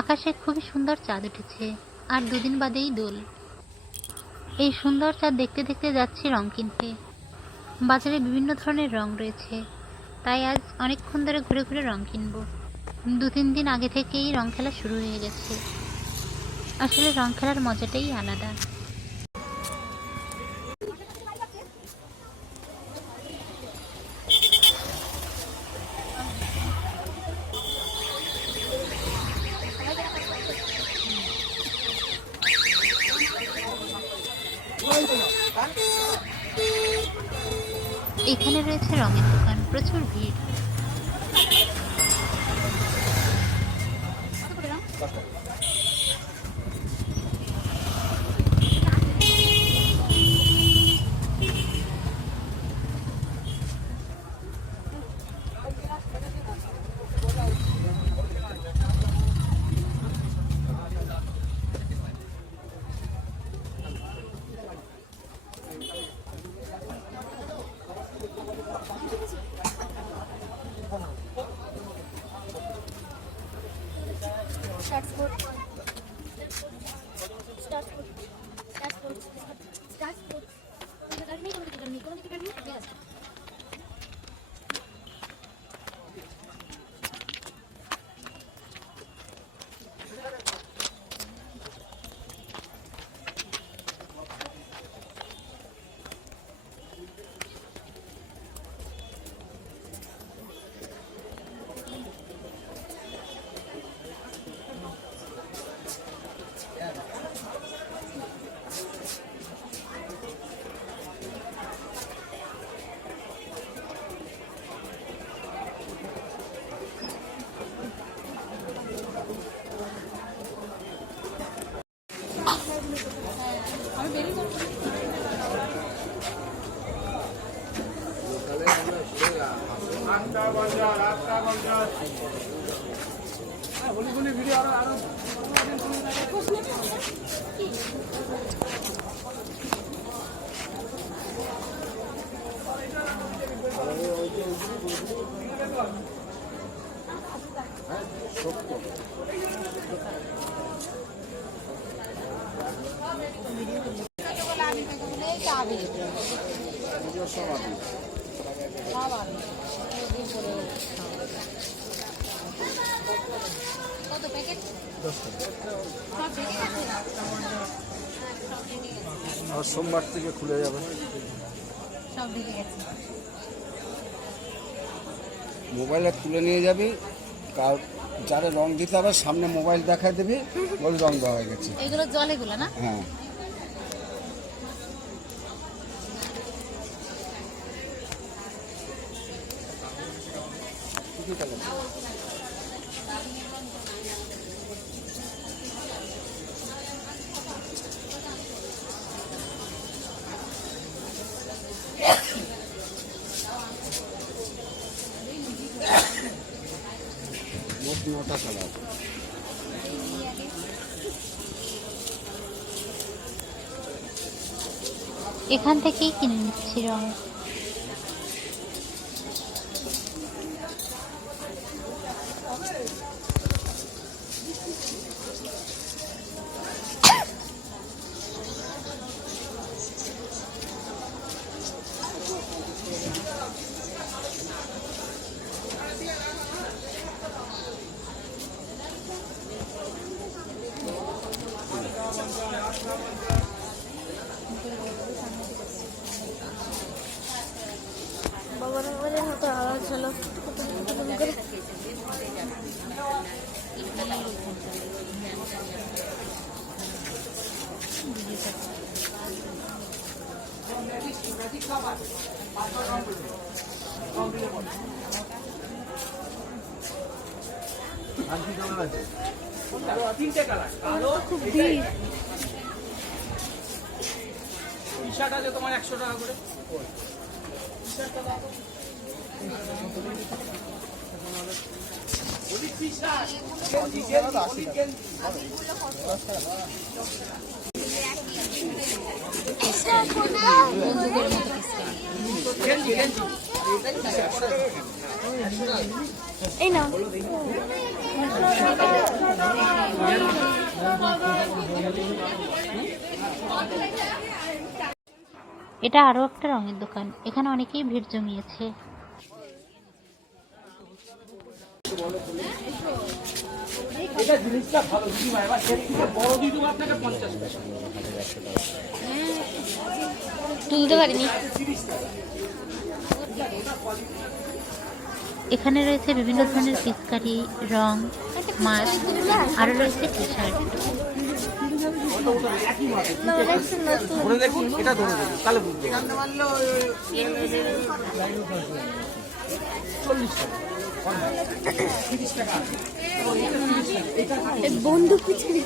আকাশে খুবই সুন্দর চাঁদ উঠেছে, আর দুদিন বাদেই দোল। এই সুন্দর চাঁদ দেখতে দেখতে যাচ্ছি রং কিনতে বাজারে বিভিন্ন ধরনের রং রয়েছে, তাই আজ অনেকক্ষণ ধরে ঘুরে ঘুরে রং কিনব। দু তিন দিন আগে থেকেই রং খেলা শুরু হয়ে গেছে। আসলে রং খেলার মজাটাই আলাদা। এখানে রয়েছে রঙের দোকান। প্রচুর ভিড়। Start sport. Start sport. Start sport. Start sport. কোনো নেই, কোনো নেই, কোনো আর সোমবার থেকে খুলে যাবে। সব ঢেকে গেছে। মোবাইলে তুলে নিয়ে যাবি কার যারা রং দিতে হবে সামনে মোবাইল দেখায় দিবি বল রং দেওয়া হয়ে গেছে। এগুলো জল এগুলো না? হ্যাঁ। মোট নটা কালার এখান থেকেই কিনে নিচ্ছি রং বাবার আমাদের মতো আওয়াজ হলো খুব ভিড় শার্ট আছে তোমার একশো টাকা করে। এই নাও। এটা আরও একটা রঙের দোকান। এখানে অনেকেই ভিড় জমিয়েছে। তুলতে পারিনি? এখানে রয়েছে বিভিন্ন ধরনের পিচকারি, রং, মাছ আরও রয়েছে টি শার্ট ধরে দেখুন এটা ধরে দেখুন তাহলে বুঝতে চল্লিশ টাকা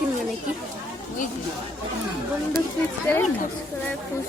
কিনবে নাকি বন্দুক পিচকারি ফুস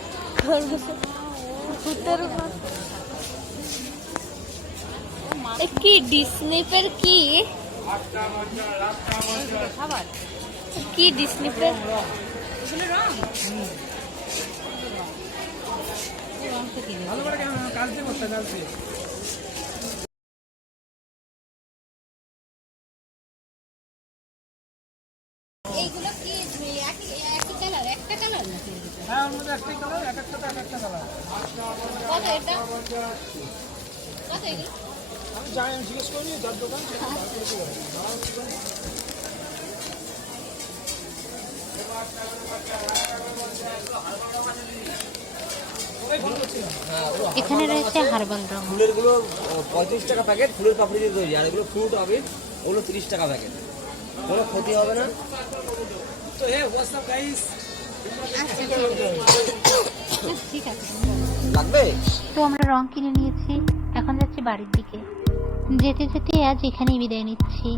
কি ডিসনিপের কি? কি ডিসনিপের এইগুলো কি একই কালার একটা কালার নাকি? হ্যাঁ ওর মধ্যে একটাই কালার এক একটা এক একটা কালার। কত এটা? কত এগুলো? আমি যাই আমি জিজ্ঞেস করি যার দোকান এখানে রয়েছে হার্বাল রং ফুলেরগুলো পঁয়ত্রিশ টাকা প্যাকেট ফুলের পাপড়ি দিয়ে তৈরি। আর এগুলো ফ্রুট আবির ওগুলো তিরিশ টাকা প্যাকেট কোনো ক্ষতি হবে না। তো হে হোয়াটসঅ্যাপ গাইস তো আমরা রং কিনে নিয়েছি। এখন যাচ্ছি বাড়ির দিকে। যেতে যেতে আজ এখানেই বিদায় নিচ্ছি।